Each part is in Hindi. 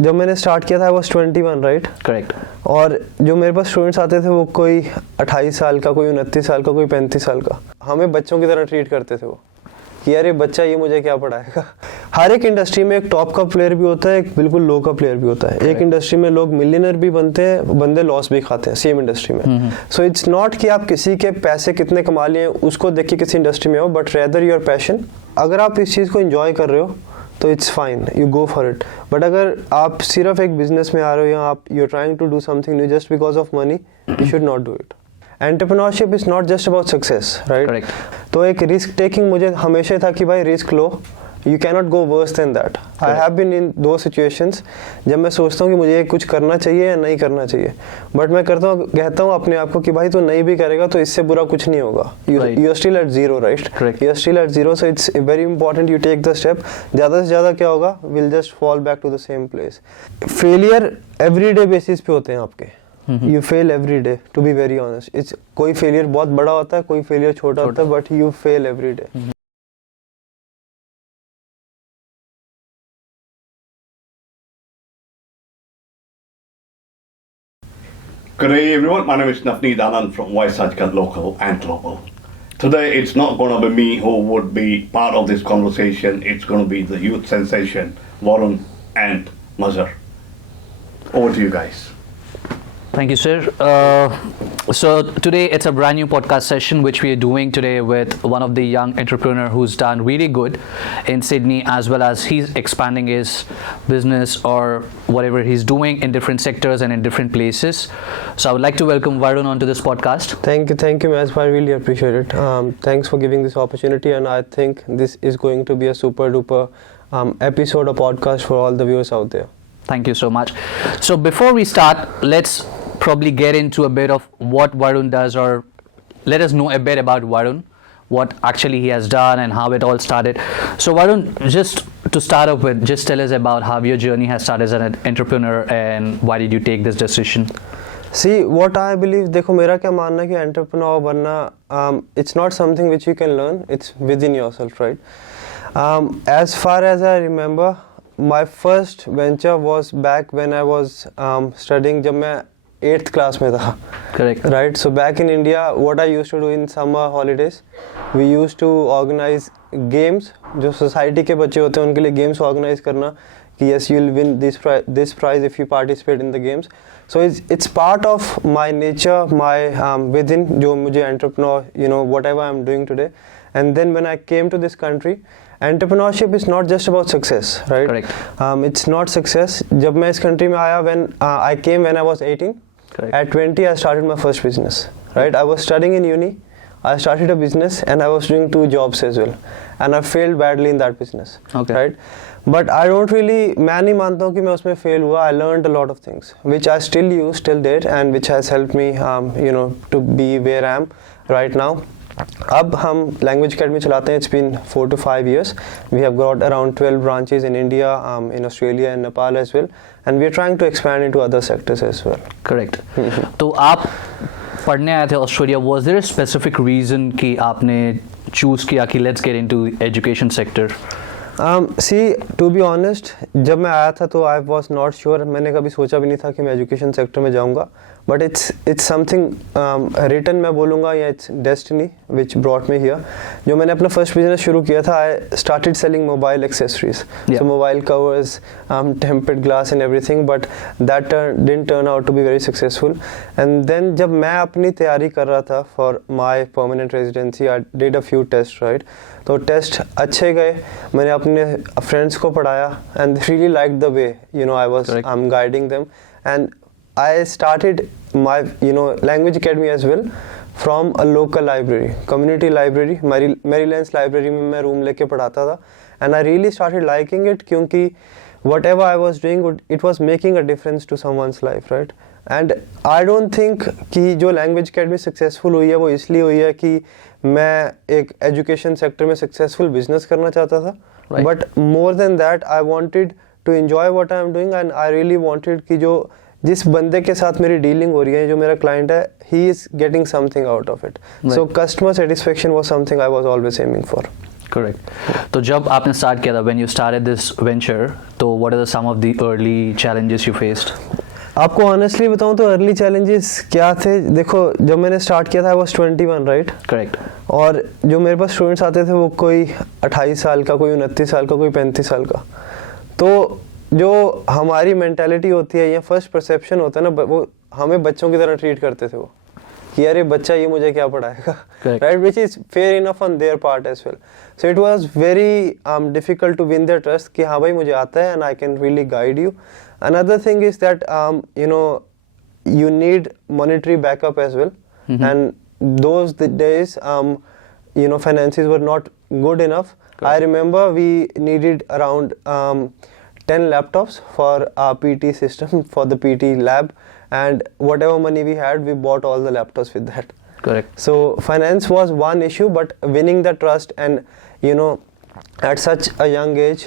जब मैंने स्टार्ट किया था आई वाज 21, राइट? करेक्ट। और जो मेरे पास स्टूडेंट्स आते थे वो कोई 28 साल का, कोई 29 साल का, कोई 35 साल का। हमें बच्चों की तरह ट्रीट करते थे वो कि यार ये बच्चा ये मुझे क्या पढ़ाएगा। हर एक इंडस्ट्री में एक टॉप का प्लेयर भी होता है, एक बिल्कुल लो का प्लेयर भी होता है। एक इंडस्ट्री में लोग मिलियनर भी बनते हैं, बंदे लॉस भी खाते हैं सेम इंडस्ट्री में। सो इट्स नॉट कि आप किसी के पैसे कितने कमा लिए उसको देख के किसी इंडस्ट्री में हो, बट रेदर योर पैशन। अगर आप इस चीज़ को एंजॉय कर रहे हो तो it's fine, you go for it. But अगर आप सिर्फ एक बिजनेस में आ रहे हो या आप you are trying to do something new just because of money, you should not do it. Entrepreneurship is not just about success, right? तो एक रिस्क टेकिंग मुझे हमेशा था कि भाई रिस्क लो, you cannot go worse than that. I have been in दो सिचुएशंस जब मैं सोचता हूँ कि मुझे कुछ करना चाहिए या नहीं करना चाहिए, बट मैं कहता हूँ अपने आप को कि भाई तू नहीं भी करेगा तो इससे बुरा कुछ नहीं होगा। You are still at zero, right? You are still at zero, so it's very important you take the step. ज़्यादा से ज़्यादा क्या होगा, will just fall back to the same place. Failure everyday basis पे होते हैं आपके। You fail every day, to be very honest. It's कोई फेलियर बहुत बड़ा होता है, कोई फेलियर छोटा होता है, but you fail every day. Good day everyone, my name is Navneet Anand from Waisajka Local and Global. Today it's not going to be me who would be part of this conversation, it's going to be the youth sensation, Varun and Mazhar. Over to you guys. Thank you, sir. So today it's a brand new podcast session which we are doing today with one of the young entrepreneur who's done really good in Sydney, as well as he's expanding his business or whatever he's doing in different sectors and in different places. So I would like to welcome Varun onto this podcast. Thank you, Maz. I really appreciate it. Thanks for giving this opportunity, and I think this is going to be a super duper episode or podcast for all the viewers out there. Thank you so much. So before we start, let's probably get into a bit of what Varun does, or let us know a bit about Varun, what actually he has done and how it all started. So Varun, just to start off with, just tell us about how your journey has started as an entrepreneur and why did you take this decision? See, what I believe, देखो मेरा क्या मानना है कि एंटरप्रेन्योर बनना, it's not something which you can learn, it's within yourself, right? As far as I remember, my first venture was back when I was studying, जब मैं 8th class में था. Correct. Right, so back in India, what I used to do in summer holidays, we used to organize games. जो society के बच्चे होते हैं उनके लिए games organize करना कि yes, you'll win this prize if you participate in the games. So it's part of my nature, my within जो मुझे entrepreneur, you know, whatever I'm doing today. And then when I came to this country, entrepreneurship is not just about success, right? Correct. It's not success. जब मैं इस country में आया, when I came when I was 18. Correct. At 20, I started my first business, right? I was studying in uni, I started a business and I was doing 2 jobs as well. And I failed badly in that business, Okay. right? But I don't really, मैं नहीं मानता हूँ कि मैं उसमें fail हुआ. I learned a lot of things, which I still use till date and which has helped me, you know, to be where I am right now. अब हम Language Academy चलाते हैं. It's been 4 to 5 years. We have got around 12 branches in India, in Australia and Nepal as well. And we are trying to expand into other sectors as well. Correct. तो आप पढ़ने आए थे Australia. Was there a specific reason कि आपने choose किया कि let's get into education sector? See, to be honest, जब मैं आया था तो I was not sure. मैंने कभी सोचा भी नहीं था कि मैं एजुकेशन सेक्टर में जाऊंगा. But it's something written मैं बोलूँगा, या it's destiny which brought me here. जो मैंने अपना first business शुरू किया था, I started selling mobile accessories. Yeah. So mobile covers, tempered glass and everything, but that didn't turn out to be very successful. And then जब मैं अपनी तैयारी कर रहा था for my permanent residency, I did a few tests, right? तो टेस्ट अच्छे गए. मैंने अपने फ्रेंड्स को पढ़ाया and they really liked the way, you know, I'm guiding them. And I started my, you know, Language Academy as well from a local library, community library, Maryland's library में मैं रूम लेके पढ़ाता था. And I really started liking it क्योंकि whatever I was doing, it was making a difference to someone's life, right? And I don't think कि जो Language Academy successful हुई है वो इसलिए हुई है कि मैं एक एजुकेशन सेक्टर में सक्सेसफुल बिजनेस करना चाहता था. But more than that I wanted to enjoy what I am doing, and I really wanted कि जो जिस बंदे के साथ मेरी डीलिंग हो रही है, जो मेरा क्लाइंट है, he is getting something out of it. So customer satisfaction was something I was always aiming for. Correct. तो जब आपने स्टार्ट किया था, when you started this venture, तो what are some of the early challenges you faced? आपको ऑनेस्टली बताऊं तो अर्ली चैलेंजेस क्या थे, देखो जब मैंने स्टार्ट किया था आई वाज 21, राइट? करेक्ट. और जो मेरे पास स्टूडेंट्स आते थे वो कोई 28 साल का, कोई 29 साल का, कोई 35 साल का. तो जो हमारी मेंटालिटी होती है या फर्स्ट परसेप्शन होता है ना, वो हमें बच्चों की तरह ट्रीट करते थे वो, कि यार ये बच्चा ये मुझे क्या पढ़ाएगा, right? Which is fair enough on their part as well. So it was very difficult to win their trust कि हाँ भाई मुझे आता है and I can really guide you. Another thing is that you need monetary backup as well, and those days finances were not good enough. I remember we needed around 10 laptops for our PT system, for the PT lab, and whatever money we had, we bought all the laptops with that. Correct. So finance was one issue, but winning the trust and at such a young age,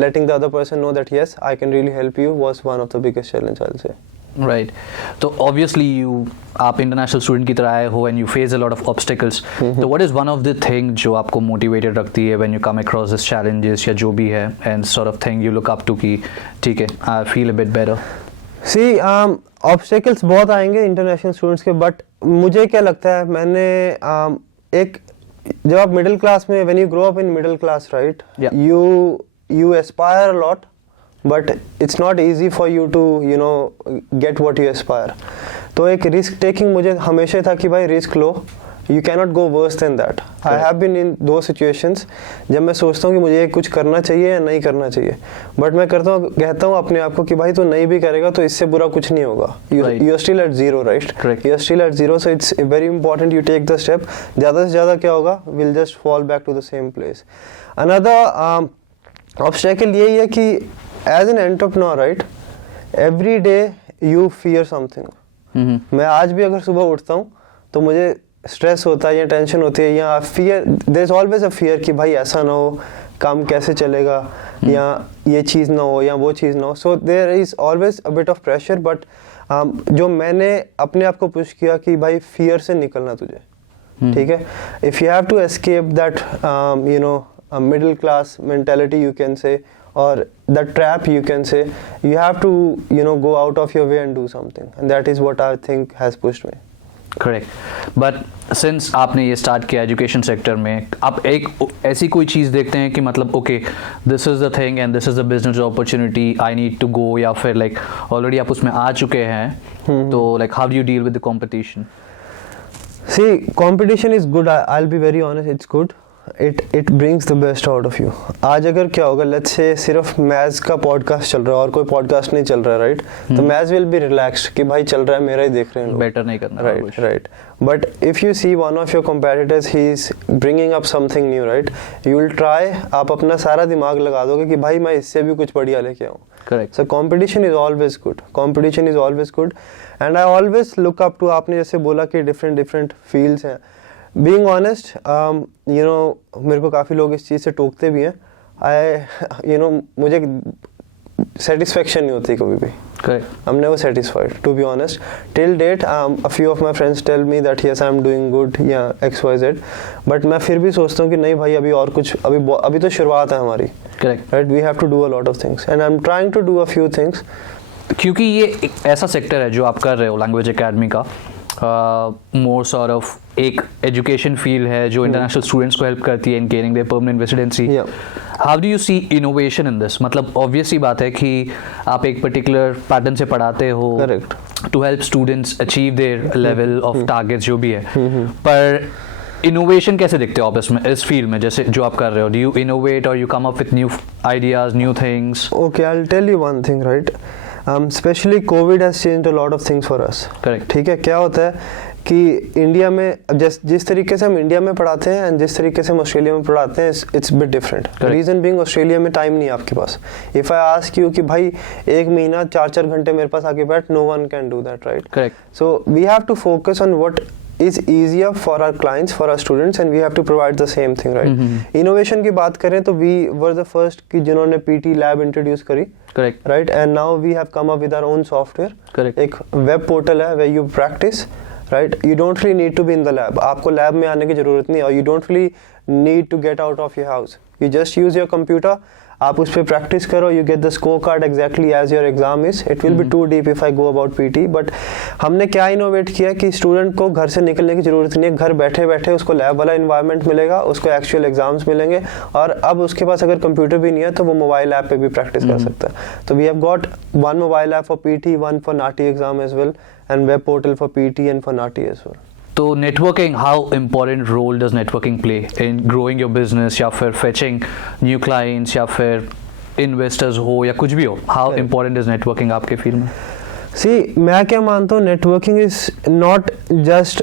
letting the other person know that yes, I can really help you was one of the biggest challenge, I'll say. Right. तो obviously आप इंटरनेशनल स्टूडेंट की तरह आए हो and you face a lot of obstacles. तो what is one of the thing जो आपको motivated रखती है when you come across this challenges या जो भी है, and sort of thing you look up to कि ठीक है I feel a bit better? See, obstacles बहुत आएंगे इंटरनेशनल स्टूडेंट्स के, बट मुझे क्या लगता है, मैंने एक जब आप मिडिल क्लास में, when you grow up in middle class, right, you aspire a lot, but it's not easy for you to get what you aspire. तो एक रिस्क टेकिंग मुझे हमेशा था कि भाई रिस्क लो, you cannot go worse than that. I have been in दो सिचुएशंस जब मैं सोचता हूँ कि मुझे कुछ करना चाहिए या नहीं करना चाहिए, बट मैं कहता हूँ अपने आप को कि भाई तू नहीं भी करेगा तो इससे बुरा कुछ नहीं होगा. You are still at zero, right? You are still at zero. So it's very important you take the step. ज़्यादा से ज़्यादा क्या होगा, will just fall back to the same place. Another obstacle यही है कि as an entrepreneur, right, every day you fear something. मैं आज भी अगर सुबह उठता हूँ तो मुझे स्ट्रेस होता है या टेंशन होती है या fear, there is always a fear कि भाई ऐसा ना हो, काम कैसे चलेगा, या ये चीज़ ना हो या वो चीज़ ना हो. So there is always a bit of pressure. But जो मैंने अपने आप को पुश किया कि भाई फियर से निकलना तुझे, ठीक है. If you have to escape that middle class mentality you can say, or the trap you can say, you have to go out of your way and do something, and that is what I think has pushed me. Correct. But since आपने ये स्टार्ट किया एजुकेशन सेक्टर में, आप एक ऐसी कोई चीज़ देखते हैं कि मतलब okay this is the thing and this is the business opportunity I need to go, या फिर लाइक ऑलरेडी आप उसमें आ चुके हैं, तो like how do you deal with the competition? See, competition is good. I'll be very honest, it's good. It brings the best out of you. आज अगर क्या होगा, लेट्स से सिर्फ मैथ्स का पॉडकास्ट चल रहा है और कोई पॉडकास्ट नहीं चल रहा है, राइट, तो मैथ्स विल बी रिलैक्स्ड कि भाई चल रहा है, मेरा ही देख रहे हैं, बेटर नहीं करना, right. But if you see one of your competitors he is bringing up something new, right, you will try, आप अपना सारा दिमाग लगा दोगे कि भाई मैं इससे भी कुछ बढ़िया लेके आऊँ. Correct. So competition is always good. Competition is always good and I always look up to, आपने जैसे बोला कि डिफरेंट फील्ड्स हैं. Being honest, मेरे को काफ़ी लोग इस चीज़ से टोकते भी हैं. मुझे सेटिस्फेक्शन नहीं होती कभी भी. Correct. I'm never satisfied, to be honest. Till date, a few of my friends tell me that yes, I'm doing good, yeah, X, Y, Z. But मैं फिर भी सोचता हूँ कि नहीं भाई, अभी और कुछ, अभी तो शुरुआत है हमारी. Correct. Right? We have to do a lot of things, and I'm trying to do a few things. क्योंकि ये एक ऐसा सेक्टर है जो आप कर रहे हो, लैंग्वेज एकेडमी का, मोर सॉर्ट ऑफ एक एजुकेशन फील्ड है जो इंटरनेशनल स्टूडेंट्स को हेल्प करती है in gaining their permanent residency. How do you see innovation in this? मतलब ऑब्वियस सी बात है कि आप एक पर्टिकुलर पैटर्न से पढ़ाते हो to help students achieve their level of targets जो भी है, पर इनोवेशन कैसे देखते हो आप इसमें, इस फील्ड में जैसे जो आप कर रहे हो? डू यू इनोवेट और you come up with new ideas, new things? Okay, I'll tell you one thing, right? Especially COVID has changed a lot of things for us. Correct. ठीक है, क्या होता है कि इंडिया में जिस तरीके से हम इंडिया में पढ़ाते हैं एंड जिस तरीके से हम ऑस्ट्रेलिया में पढ़ाते हैं, it's bit different. Reason being Australia में टाइम नहीं है आपके पास. इफ आई आस्क यू कि भाई एक महीना 4-4 घंटे मेरे पास आके बैठ, no one can do that, right? Correct. So we have to focus on what is easier for our clients, for our students, and we have to provide the same thing, right? Innovation की बात करें तो we were the first कि जिन्होंने PT lab introduce करी, correct, right? And now we have come up with our own software. Correct. एक web portal है where you practice right. You don't really need to be in the lab. आपको लैब में आने की जरूरत नहीं, और you don't really need to get out of your house. You just use your computer. आप उस पर प्रैक्टिस करो. You get the score card exactly as your exam is. It will be too deep if I go about PT. But हमने क्या इनोवेट किया कि स्टूडेंट को घर से निकलने की जरूरत नहीं है. घर बैठे बैठे उसको लैब वाला इन्वायरमेंट मिलेगा, उसको एक्चुअल एग्जाम्स मिलेंगे, और अब उसके पास अगर कंप्यूटर भी नहीं है तो वो मोबाइल ऐप पे भी प्रैक्टिस कर सकता है. तो we have got one mobile app for PT, one for NAATI exam as well, and web portal for PT and for NAATI as well. तो networking, how important role does networking play in growing your business या फिर fetching new clients या फिर investors हो या कुछ भी हो? How important is networking आपके फील्ड में? See, मैं क्या मानता हूँ, नेटवर्किंग इज नॉट जस्ट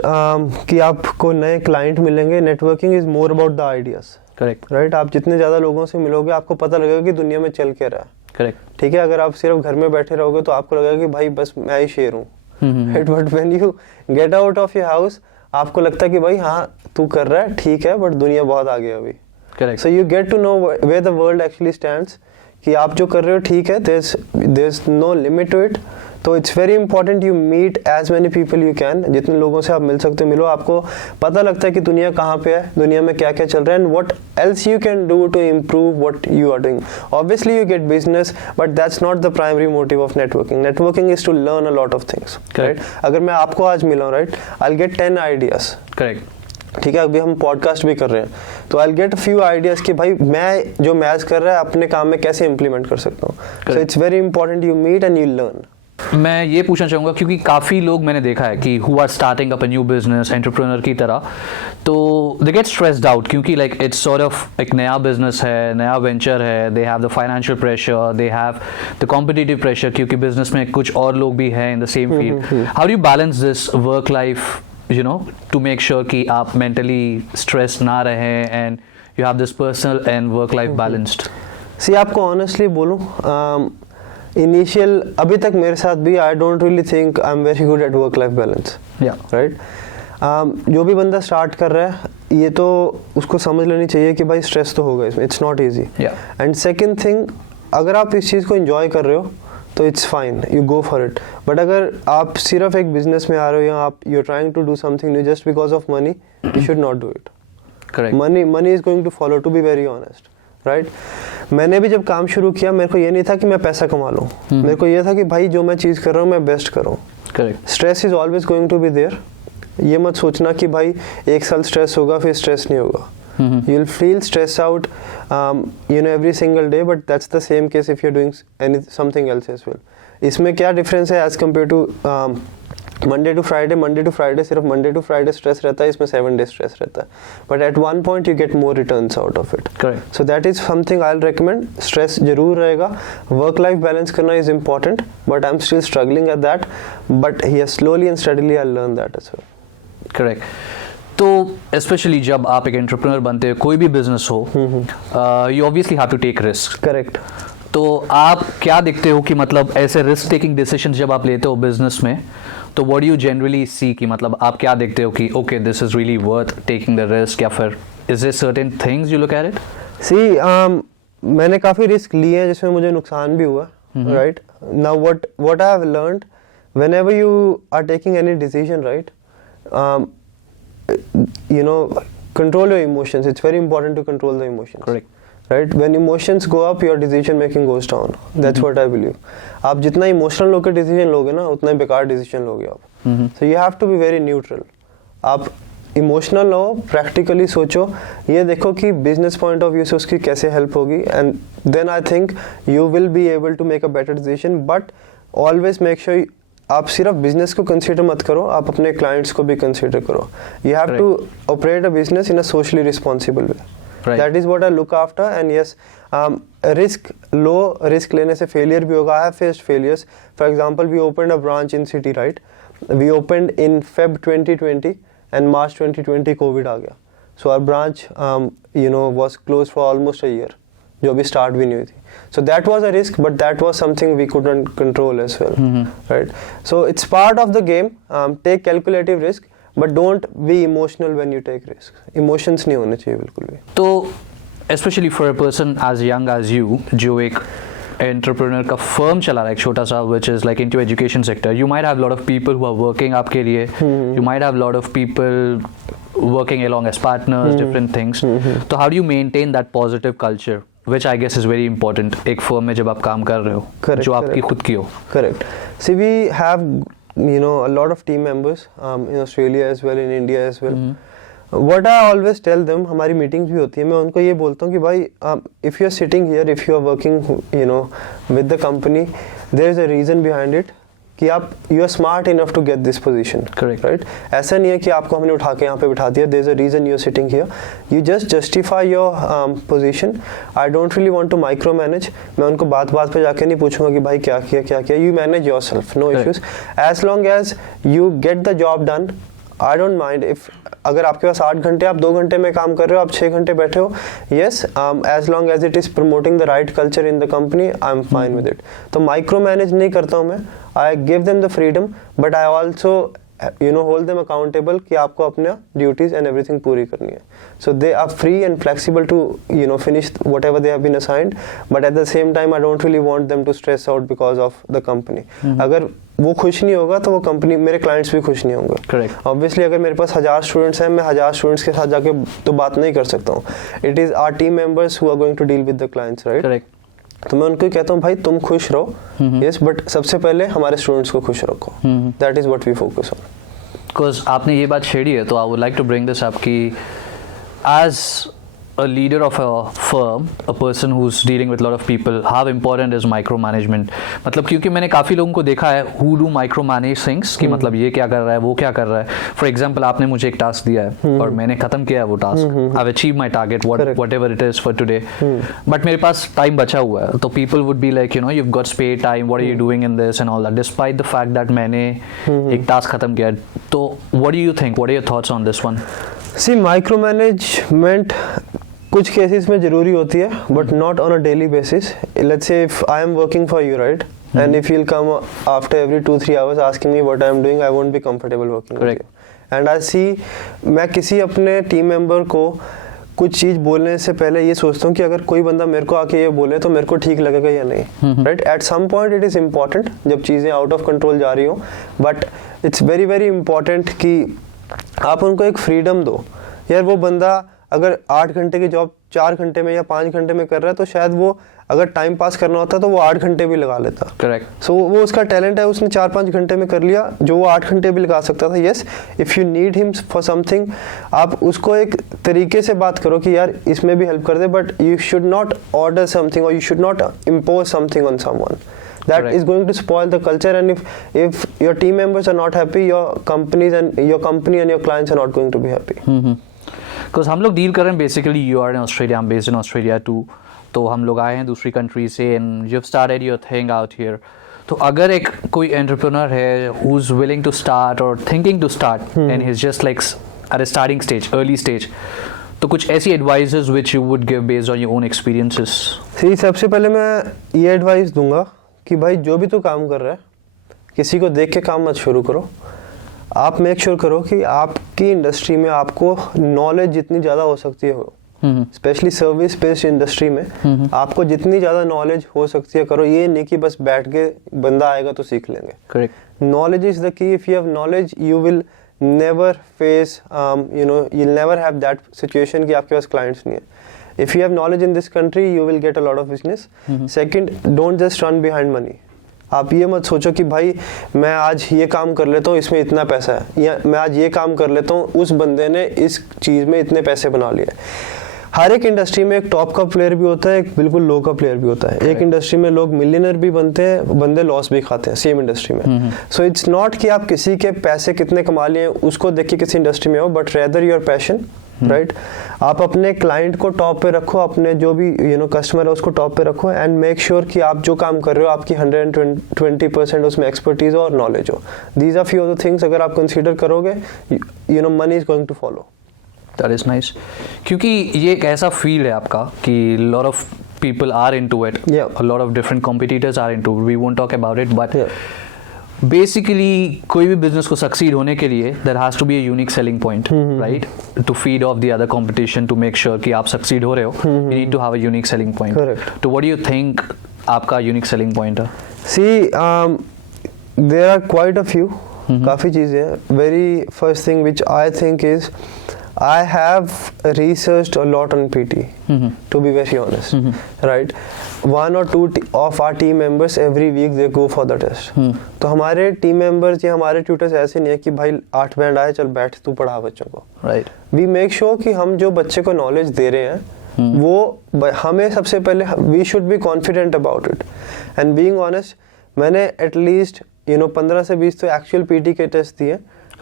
कि आपको नए क्लाइंट मिलेंगे. Networking is more about the ideas. Correct. Right. आप जितने ज़्यादा लोगों से मिलोगे आपको पता लगेगा कि दुनिया में चल क्या रहा है. करेक्ट. ठीक है. अगर आप सिर्फ घर में बैठे रहोगे तो आपको लगेगा कि भाई बस मैं ही शेर हूँ. But when you get out of your house, आपको लगता है कि भाई हाँ तू कर रहा है ठीक है, बट दुनिया बहुत आगे है अभी. Correct. So you get to know where the world actually stands, कि आप जो कर रहे हो ठीक है, there is no limit to it. तो it's very important you meet as many people you can. जितने लोगों से आप मिल सकते हो मिलो. आपको पता लगता है कि दुनिया कहाँ पे है, दुनिया में क्या क्या चल रहा है, and what else you can do to improve what you are doing. Obviously you get business, but that's not the primary motive of networking. Networking is to learn a lot of things. Right. अगर मैं आपको आज मिला हूँ, right, I will get 10 ideas. Correct. ठीक है. अभी हम पॉडकास्ट भी कर रहे हैं, तो आई विल गेट फ्यू आइडियाज कि भाई मैं जो मैच कर रहा है अपने काम में कैसे इंप्लीमेंट कर सकता हूँ. So it's very important you meet and you learn. मैं ये पूछना चाहूँगा क्योंकि काफ़ी लोग मैंने देखा है कि who are starting up a new business, entrepreneur की तरह, तो दे गेट स्ट्रेस्ड आउट क्योंकि लाइक इट्स सॉर्ट ऑफ एक नया बिजनेस है, नया वेंचर है. They have the financial pressure, they have the competitive pressure क्योंकि बिजनेस में कुछ और लोग भी हैं in the same field. How do you balance this work life, you know, to make sure कि आप mentally stressed ना रहें and you have this personal and work life balanced? See, आपको honestly बोलूँ, इनिशियल अभी तक मेरे साथ भी आई don't really think I am very good at work life balance. Right. जो भी बंदा स्टार्ट कर रहा है ये तो उसको समझ लेनी चाहिए कि भाई स्ट्रेस तो होगा इसमें. It's not easy. And second thing, अगर आप इस चीज़ को एंजॉय कर रहे हो तो it's fine, you go for it. But अगर आप सिर्फ एक बिजनेस में आ रहे हो या आप you are trying to do something new just because of money, you should not do it. Correct. Money is going to follow, to be very honest. Right. मैंने भी जब काम शुरू किया मेरे को ये नहीं था कि मैं पैसा कमा लूँ. मेरे को ये था कि भाई जो मैं चीज़ कर रहा हूँ मैं बेस्ट करूँ. Correct. Stress is always going to be there. ये मत सोचना कि भाई एक साल स्ट्रेस होगा फिर स्ट्रेस नहीं होगा. You will feel stressed out, every single day, but that's the same case if you're doing something else as well. इसमें क्या डिफरेंस है as compared to Monday to Friday सिर्फ मंडे टू फ्राइडे स्ट्रेस रहता है, इसमें 7 days स्ट्रेस रहता है. But at one point you get more returns out of it. Correct. So that is something I will recommend. Stress जरूर रहेगा, वर्क लाइफ बैलेंस करना is important, but I am still struggling at that. But slowly and steadily I learn that as well. Correct. तो स्पेशली जब आप एक एंटरप्रेन्योर बनते हो, कोई भी बिजनेस हो, you obviously have to take risk. Correct. तो आप क्या देखते हो कि मतलब ऐसे रिस्क टेकिंग डिसीजंस जब आप लेते हो बिजनेस में, तो what do you generally see कि मतलब आप क्या देखते हो कि okay this is really worth taking the risk, या फिर is there certain things you look at it? See, मैंने काफ़ी रिस्क लिए हैं जिसमें मुझे नुकसान भी हुआ. Right. Now what I have learned, whenever you are taking any decision, right, control your emotions. It's very important to control the emotions. Correct. Right. When emotions go up, your decision making goes down. That's what I believe. आप जितना इमोशनल होकर डिसीजन लोगे ना उतना ही बेकार डिसीजन लोगे आप. So you have to be very neutral. आप इमोशनल हो, प्रैक्टिकली सोचो, ये देखो कि बिजनेस पॉइंट ऑफ व्यू से उसकी कैसे हेल्प होगी, and then I think you will be able to make a better decision. But always make sure आप सिर्फ बिजनेस को कंसीडर मत करो, आप अपने क्लाइंट्स को भी कंसीडर करो. You have to operate a business in a socially responsible way. That is what I look after. And yes, risk लो, रिस्क लेने से फेलियर भी होगा. I have faced failures. For example, we opened a branch in city, right. We opened in Feb 2020 and March 2020 Covid आ गया. So our branch was close for almost a year, जो अभी स्टार्ट भी नहीं हुई थी. So that was a risk, but that was something we couldn't control as well. Right. So it's part of the game. Take calculative risk, but don't be emotional when you take risks. Emotions नहीं होने चाहिए बिल्कुल भी. तो especially for a person as young as you, जो एक एंटरप्रेन्योर का फर्म चला रहा है एक छोटा सा which is like into education sector, you might have lot of people who are working आपके लिए, you might have lot of people working along as partners, different things. So how do you maintain that positive culture, which I guess is very important एक firm में जब आप काम कर रहे हो, जो आपकी खुद की हो? Correct. See, we have a lot of team members in Australia as well, in India as well. What I always tell them, हमारी meetings भी होती है, मैं उनको ये बोलता हूँ कि भाई if you are sitting here, if you are working with the company, there is a reason behind it कि आप you are smart enough to get this position, correct, right? ऐसा नहीं है कि आपको हमने उठा के यहाँ पे बिठा दिया, there is a reason you are sitting here, you just justify your position. I don't really want to micro manage. मैं उनको बात बात पे जाके नहीं पूछूंगा कि भाई क्या किया, you manage yourself, no issues. As long as you get the job done, I don't mind if अगर आपके पास 8 घंटे, आप 2 घंटे में काम कर रहे हो, आप 6 घंटे बैठे हो, yes, as long as it is promoting the right culture in the company, I am fine with it. तो माइक्रो मैनेज नहीं करता हूँ मैं. I give them the freedom, but I also hold them accountable कि आपको अपना ड्यूटीज एंड एवरीथिंग पूरी करनी है. So they are free and flexible to finish whatever they have been assigned, but at the same time I don't really want them to stress out because of the company. अगर वो खुश नहीं होगा तो वो कंपनी, मेरे क्लाइंट्स भी खुश नहीं होंगे. करेक्ट. ऑब्वियसली अगर मेरे पास 1000 स्टूडेंट्स हैं, मैं 1000 स्टूडेंट्स के साथ जाके तो बात नहीं कर सकता हूँ. It is our team members who are going to deal with the clients, right? Correct. तो मैं उनको कहता हूँ भाई तुम खुश रहो, यस, बट सबसे पहले हमारे स्टूडेंट्स को खुश रखो. That is what we focus on. Because आपने ये बात छेड़ी है, तो I would like to bring this up कि as a leader of a firm, a person who's dealing with a lot of people, how important is micromanagement? मतलब क्योंकि मैंने काफ़ी लोगों को देखा है who do micromanage things कि मतलब ये क्या कर रहा है, वो क्या कर रहा है. For example, आपने मुझे एक टास्क दिया है और मैंने ख़त्म किया है वो task, I've achieved my target, whatever it is for today, but मेरे पास टाइम बचा हुआ है, तो people would be like, you've got spare time, what are you doing in this and all that, despite the fact that मैंने एक टास्क ख़त्म किया. तो what do you think, what are your thoughts on this one? See, micromanagement कुछ केसेस में जरूरी होती है, but not on a daily basis. Let's say if I am working for you, right, and if you'll come after every 2-3 hours asking me what I am doing, I won't be comfortable working with you. And I see, मैं किसी अपने टीम मेंबर को कुछ चीज़ बोलने से पहले ये सोचता हूँ कि अगर कोई बंदा मेरे को आके ये बोले तो मेरे को ठीक लगेगा या नहीं, right? At some point it is important जब चीज़ें आउट ऑफ कंट्रोल जा रही हो, but it's very very important कि आप उनको एक फ्रीडम दो. यार वो बंदा अगर 8 घंटे की जॉब 4 घंटे में या 5 घंटे में कर रहा है, तो शायद वो अगर टाइम पास करना होता तो वो 8 घंटे भी लगा लेता. करेक्ट. सो वो उसका टैलेंट है, उसने 4-5 घंटे में कर लिया जो वो 8 घंटे भी लगा सकता था. Yes, if you need him for something, आप उसको एक तरीके से बात करो कि यार इसमें भी हेल्प कर दे, but you should not order something और you should not impose something on someone. That is going to spoil the culture, and if your team members are not happy, your company and your clients are not going to be happy. Because हम लोग डील कर रहे हैं basically, you are in Australia, I am based in Australia too, तो हम लोग आए हैं दूसरी कंट्री से and you have started your thing out here. तो अगर एक कोई एंटरप्रेन्योर है who is willing to start और thinking to start and he is just like at a starting stage, early stage, तो कुछ ऐसी advices which you would give based on your own experiences? See, सबसे पहले मैं ये एडवाइस दूंगा कि भाई जो भी तू काम कर रहा है, किसी को देख के काम मत शुरू करो. आप मेक श्योर करो कि आपकी इंडस्ट्री में आपको नॉलेज जितनी ज़्यादा हो सकती है हो, स्पेशली सर्विस बेस्ड इंडस्ट्री में आपको जितनी ज़्यादा नॉलेज हो सकती है करो. ये नहीं कि बस बैठ के बंदा आएगा तो सीख लेंगे. Correct. Knowledge is the key. If you have knowledge you will never face you'll never have that situation कि आपके पास क्लाइंट्स नहीं है. If you have knowledge in this country, you will get a lot of business. Second, don't just run behind money. आप ये मत सोचो कि भाई मैं आज ये काम कर लेता हूँ इसमें इतना पैसा है, या मैं आज ये काम कर लेता हूँ उस बंदे ने इस चीज़ में इतने पैसे बना लिए. हर एक इंडस्ट्री में एक टॉप का प्लेयर भी होता है, एक बिल्कुल लो का प्लेयर भी होता है. एक इंडस्ट्री में लोग मिलियनर भी बनते हैं, बंदे लॉस भी खाते हैं सेम इंडस्ट्री में. सो इट्स नॉट कि आप किसी के पैसे कितने कमा लिए उसको देख के किसी इंडस्ट्री में हो, but rather your passion, right? आप अपने क्लाइंट को टॉप पे रखो, अपने जो भी कस्टमर है उसको टॉप पे रखो, एंड मेक श्योर कि आप जो काम कर रहे हो आपकी 120% उसमें एक्सपर्टीज हो और नॉलेज हो. These are few of the things अगर आप कंसीडर करोगे, money is going to follow. That is nice. क्योंकि ये एक ऐसा फील्ड है आपका कि lot of people are into it, Yeah. a lot of different competitors are into, we won't talk about it, but basically कोई भी बिजनेस को सक्सीड होने के लिए there has to be a unique selling point, right, to feed off the other competition, to make sure कि आप सक्सीड हो रहे हो, you need to have a unique selling point. Correct. तो व्हाट डू यू थिंक आपका यूनिक सेलिंग पॉइंट है? See, there are quite a few. काफ़ी चीज़ें हैं. Very first thing which I think is I have researched a lot on PT. To be very honest, right? One or two of our team members every week they go for the test. तो हमारे टीम मेंबर्स या हमारे ट्यूटर्स ऐसे नहीं है कि भाई 8 बैंड आए चल बैठ तू पढ़ा बच्चों को. राइट. वी मेक श्योर कि हम जो बच्चे को नॉलेज दे रहे हैं वो हमें सबसे पहले we should be confident about it. And being honest, मैंने एटलीस्ट 15 से 20 तो एक्चुअल पीटी के टेस्ट दिए,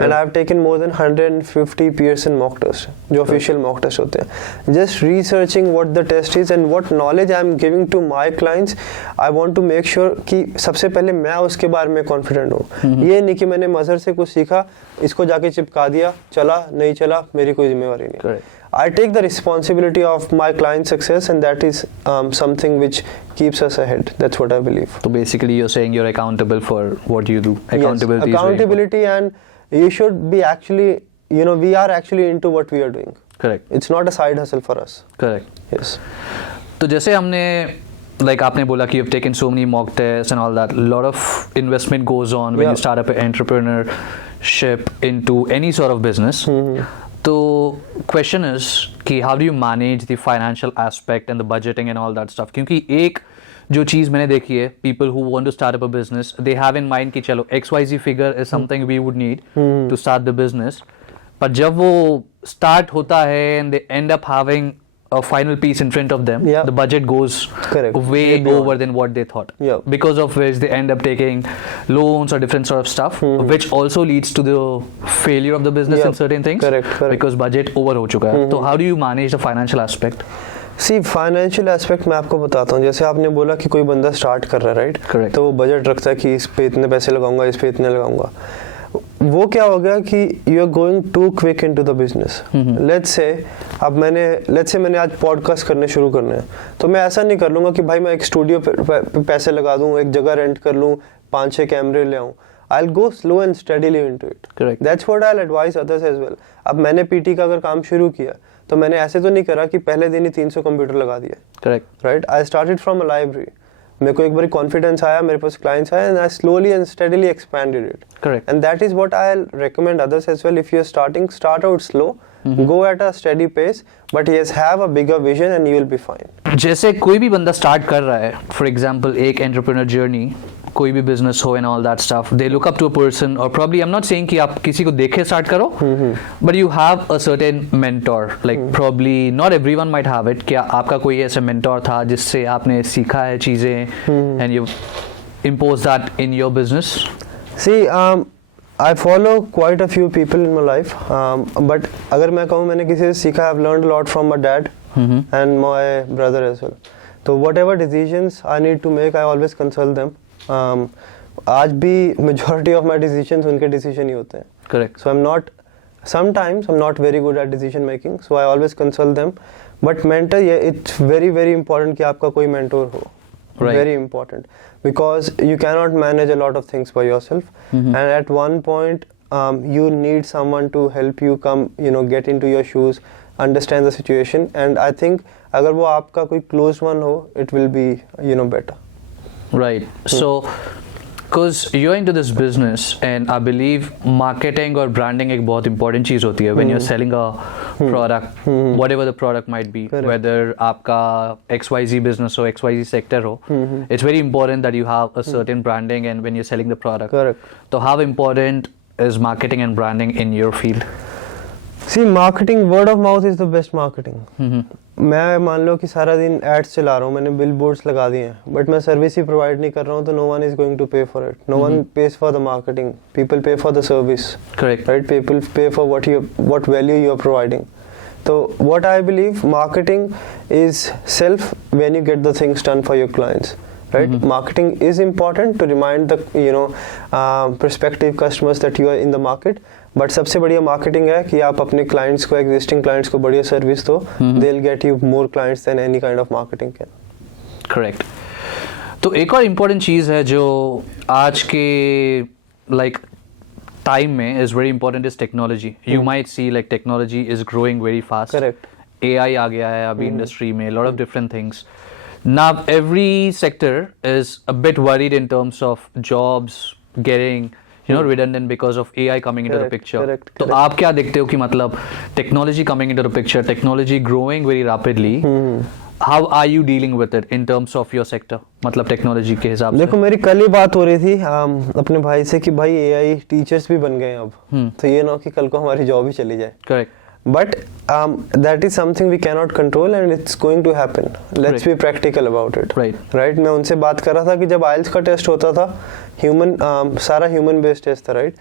and I have taken more than 150 Pearson mock test जो ऑफिशियल मॉक टेस्ट होते हैं. Just researching what the test is and what knowledge I am giving to my clients. I want to make sure कि सबसे पहले मैं उसके बारे में कॉन्फिडेंट हूँ. ये नहीं कि मैंने मजहर से कुछ सीखा, इसको जाके चिपका दिया, चला नहीं चला मेरी कोई जिम्मेवारी नहीं. I take the responsibility of my client success, and that is something which keeps us ahead. That's what I believe. So basically, you're saying you're accountable for what you do. Accountability. Yes, accountability, and you should be actually, we are actually into what we are doing. Correct. It's not a side hustle for us. Correct. Yes. तो जैसे हमने like आपने बोला कि you've taken so many mock tests and all that, a lot of investment goes on when you start up an entrepreneurship into any sort of business. तो क्वेश्चन इज कि how do you manage the financial aspect and the budgeting and all that stuff? क्योंकि एक जो चीज़ मैंने देखी है, people who want to start up a business, they have in mind कि चलो XYZ figure is something we would need to start the business, पर जब वो स्टार्ट होता है and they end up having a final piece in front of them, the budget goes way over than what they thought, because of which they end up taking loans or different sort of stuff, which also leads to the failure of the business in certain things. Correct. Because budget over हो चुका है. तो how do you manage the financial aspect? See, financial aspect मैं आपको बताता हूँ. जैसे आपने बोला कि कोई बंदा स्टार्ट कर रहा है, राइट? Correct. तो वो बजट रखता है कि इस पे इतने पैसे लगाऊंगा, इस पे इतने लगाऊंगा. वो क्या हो गया कि you are going to quick into the business. Let's say मैंने आज पॉडकास्ट करने शुरू करने हैं, तो मैं ऐसा नहीं कर लूंगा कि भाई मैं एक स्टूडियो पे पैसे लगा दूं, एक जगह रेंट कर लूं, 5-6 कैमरे ले आऊं. I'll go slow and steadily into it. Correct. That's what I'll advise others as well. अब मैंने पीटी का अगर काम शुरू किया तो मैंने ऐसे तो नहीं करा कि पहले दिन ही 300 कंप्यूटर लगा दिए. Correct. Right? I started from a library. मेरे को एक बार कॉन्फिडेंस आया, मेरे पास क्लाइंट्स आए, and I slowly and steadily expanded it. Correct. And that is what I recommend others as well. If you are starting, start out slow, go at a steady pace, but yes have a bigger vision and you will be fine. जैसे कोई भी बंदा स्टार्ट कर रहा है, फॉर एग्जांपल एक एंटरप्रेन्योर जर्नी, कोई भी बिजनेस हो and all that stuff, they look up to a person, और probably I am not saying कि आप किसी को देखे स्टार्ट करो, but you have a certain mentor, like probably not everyone might have it. क्या आपका कोई ऐसा मेंटोर था जिससे आपने सीखा है चीजें and you impose that in your business? See, I follow quite a few people in my life, but अगर मैं कहूँ मैंने किसी से सीखा, I've learned a lot from my dad and my brother as well. So whatever decisions I need to make, I always consult them. आज भी majority of my decisions उनके decision ही होते हैं. Correct. Sometimes I'm not very good at decision making, so I always consult them. But mentor, yeah, it's very very important कि आपका कोई mentor हो. Right. Very important, because you cannot manage a lot of things by yourself, and at one point you need someone to help you come, get into your shoes, understand the situation, and I think अगर वो आपका कोई close one हो, it will be better. Right. So because you're into this business, and I believe marketing or branding एक बहुत important चीज़ होती है when you're selling a product, whatever the product might be. Correct. Whether आपका XYZ business हो, XYZ sector हो, it's very important that you have a certain branding and when you're selling the product. Correct. So how important is marketing and branding in your field? See, marketing, word of mouth is the best marketing. मैं मान लो कि सारा दिन एड्स चला रहा हूँ, मैंने बिल बोर्ड्स लगा दिए हैं, बट मैं सर्विस ही प्रोवाइड नहीं कर रहा हूँ, तो no one is going to pay for it. No one pays for the marketing. People pay for the service. Correct. Right? People pay for what value you are providing. So what I believe, marketing is self when you get the things done for your clients. Right? Marketing is important to remind the prospective customers that you are in the market. But सबसे बढ़िया मार्केटिंग है कि आप अपने क्लाइंट्स को, एग्जिस्टिंग क्लाइंट्स को बढ़िया सर्विस दो. They will get you more clients than any kind of marketing can. Correct. तो एक और इम्पोर्टेंट चीज़ है जो आज के like time में is very important is technology. You might see like technology is growing very fast. Correct. AI आ गया है अभी industry में, lot of different things. Now every sector is a bit worried in terms of jobs getting redundant because of AI coming into the Correct, picture. correct, तो आप क्या देखते हो कि मतलब technology coming into the picture, technology growing very rapidly. How are you dealing with it in terms of your sector? मतलब टेक्नोलॉजी के हिसाब से. देखो मेरी कल ही बात हो रही थी अपने भाई से कि भाई एआई टीचर्स भी बन गए अब, तो ये ना हो कि कल को हमारी जॉब ही चली जाए. Correct. But that is something we cannot control and it's going to happen. Let's be practical about it. Right. मैं उनसे बात कर रहा था कि जब आइल्स का टेस्ट होता था सारा ह्यूमन बेस्ड टेस्ट था. राइट.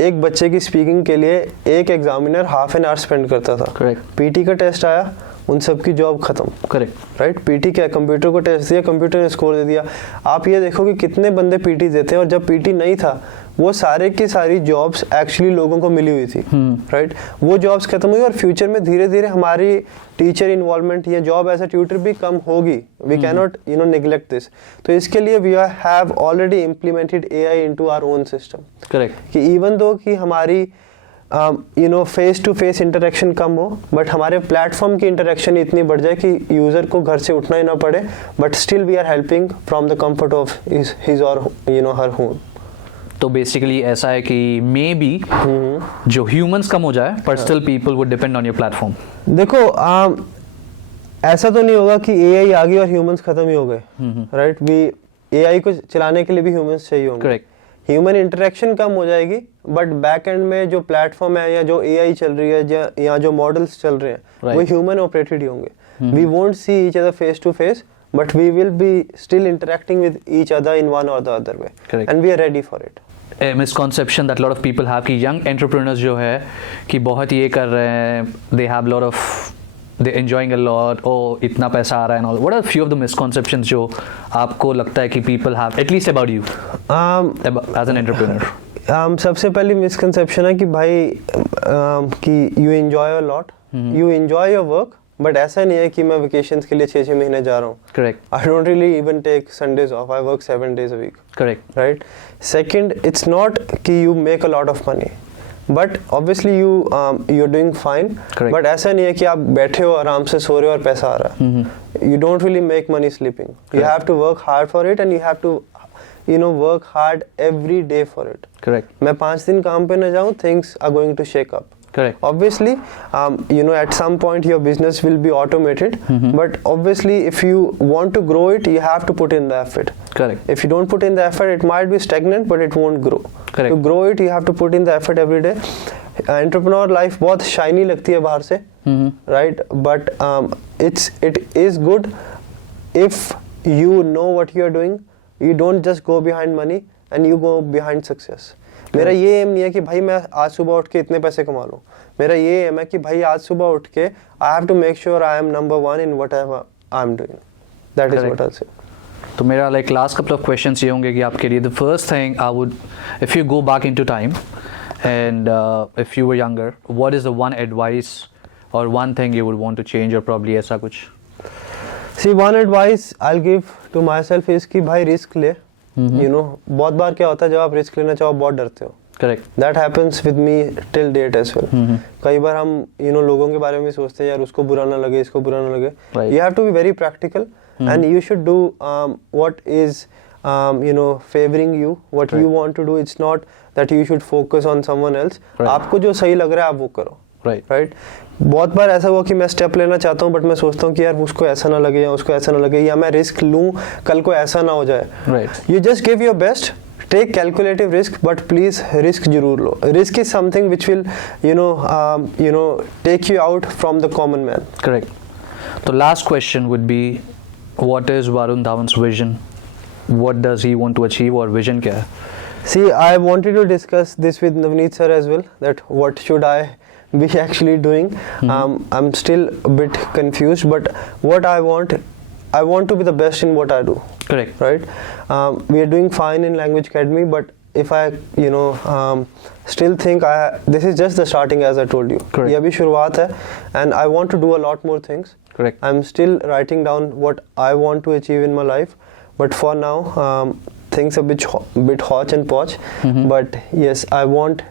एक बच्चे की स्पीकिंग के लिए एक examiner half an hour spend करता था. करेक्ट. पीटी का टेस्ट आया, उन सब की जॉब खत्म. करेक्ट. राइट. पीटी क्या, कंप्यूटर को टेस्ट दिया, कंप्यूटर ने स्कोर दे दिया. आप ये देखो कि कितने बंदे पीटी देते हैं और जब पीटी नहीं था वो सारे की सारी जॉब्स एक्चुअली लोगों को मिली हुई थी. राइट. वो जॉब्स खत्म हुई और फ्यूचर में धीरे धीरे हमारी टीचर इन्वॉल्वमेंट या जॉब एज अ ट्यूटर भी कम होगी. We cannot neglect this. तो इसके लिए we have already implemented AI into our own system. Correct. कि इवन दो कि हमारी फेस टू फेस इंटरेक्शन कम हो, बट हमारे प्लेटफॉर्म की इंटरेक्शन इतनी बढ़ जाए कि यूजर को घर से उठना ही ना पड़े, but still we are helping from the comfort of his or her home. तो बेसिकली ऐसा है कि मे बी जो ह्यूमंस कम हो जाए but still people would depend on your platform. देखो ऐसा तो नहीं होगा कि एआई आ गई और ह्यूमंस खत्म ही हो गए. राइट. वी एआई को चलाने के लिए भी ह्यूमंस चाहिए होंगे. करेक्ट. ह्यूमन इंटरेक्शन कम हो जाएगी बट बैक एंड में जो प्लेटफॉर्म है या जो एआई चल रही है या जो मॉडल्स चल रहे हैं वो ह्यूमन ऑपरेटेड ही होंगे. We won't see each other face to face but we will be still interacting with each other in one or the other way. Correct. And we are ready for it. A misconception that a lot of people have कि young entrepreneurs जो है कि बहुत ये कर रहे हैं, they have lot of, they enjoying a lot, oh इतना पैसा आ रहा है and all. What are few of the misconceptions जो आपको लगता है कि people have at least about you as an entrepreneur? सबसे पहली मिसकंसेप्शन है कि भाई कि you enjoy a lot, you enjoy your work. But ऐसा नहीं है कि मैं वेकेशंस के लिए 6-6 महीने जा रहा हूँ. Correct. I don't really even take Sundays off. I work 7 days a week. Correct. Right. Second, it's not कि you make a lot of money, but obviously you are doing fine. But ऐसा नहीं है कि आप बैठे हो आराम से सो रहे हो और पैसा आ रहा है. You don't really make money sleeping. You have to work hard for it and you have to work hard every day for it. Correct. मैं 5 दिन काम पे न जाऊँ, things are going to shake up. Correct. Obviously, at some point your business will be automated, but obviously if you want to grow it, you have to put in the effort. Correct. If you don't put in the effort, it might be stagnant, but it won't grow. Correct. To grow it, you have to put in the effort every day. Entrepreneur life बहुत shiny लगती है बाहर से, right? But it is good if you know what you are doing. You don't just go behind money and you go behind success. मेरा ये एम नहीं है कि भाई मैं आज सुबह उठ के इतने पैसे कमा लूं. मेरा ये एम है कि भाई आज सुबह उठ के I have to make sure I am number 1 in whatever I am doing. That is what I say. तो मेरा like last couple of questions ये होंगे कि आपके लिए the first thing I would, if you go back into time and if you were younger, what is the one advice और one thing you would want to change और प्रॉब्ली ऐसा कुछ? See one advice I will give to myself is कि भाई रिस्क ले. बहुत बार क्या होता है जब आप रिस्क लेना चाहो बहुत डरते हो. Correct. That happens with me till date as well. कई बार हम लोगों के बारे में सोचते हैं यार उसको बुरा ना लगे, इसको बुरा ना लगे. You have to be very practical and you should do what is favouring you, what you want to do. It's not that you should focus on someone else. आपको जो सही लग रहा है आप वो करो. राइट. बहुत बार ऐसा हुआ कि मैं स्टेप लेना चाहता हूँ बट मैं सोचता हूँ कि यार उसको ऐसा ना लगे या उसको ऐसा ना लगे या मैं रिस्क लूँ कल को ऐसा ना हो जाए. You just give your best, take calculative risk, but please risk जरूर लो. Risk is something which will take you out from the common man. Correct. तो last question would be, what is Varun Dhawan's vision? What does he want to achieve और विजन क्या है? See, I wanted to discuss this with Navneet sir as well, that what should I be actually doing. I'm still a bit confused, but what I want to be the best in what I do. Correct. Right. We are doing fine in Language Academy, but if I still think this is just the starting, as I told you. Correct. ये अभी शुरुआत है and I want to do a lot more things. Correct. I'm still writing down what I want to achieve in my life, but for now things a bit hodge and podge, but yes, I want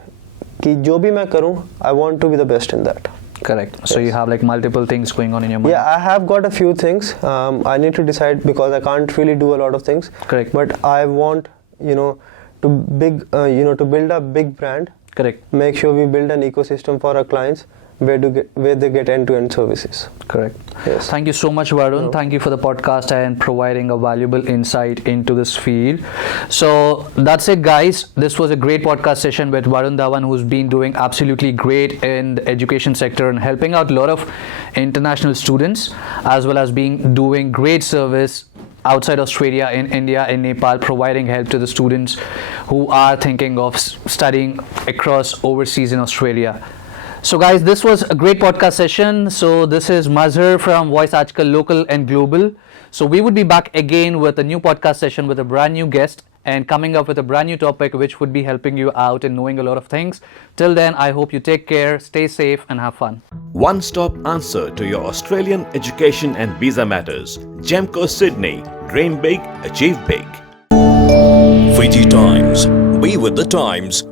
कि जो भी मैं करूँ, I want to be the best in that. Correct. So you have like multiple things going on in your mind. Yeah, I have got a few things. I need to decide because I can't really do a lot of things. Correct. But I want, to build a big brand. Correct. Make sure we build an ecosystem for our clients where they get end-to-end services. Correct. Yes. Thank you so much, Varun. No. Thank you for the podcast and providing a valuable insight into this field. So that's it, guys. This was a great podcast session with Varun Dhawan, who's been doing absolutely great in the education sector and helping out a lot of international students, as well as doing great service outside Australia, in India, in Nepal, providing help to the students who are thinking of studying across overseas in Australia. So guys, this was a great podcast session. So this is Mazhar from Voice Aajkal Local and Global. So we would be back again with a new podcast session with a brand new guest and coming up with a brand new topic which would be helping you out in knowing a lot of things. Till then, I hope you take care, stay safe and have fun. One-stop answer to your Australian education and visa matters. Gemco Sydney. Dream big, achieve big. VT Times. Be with the times.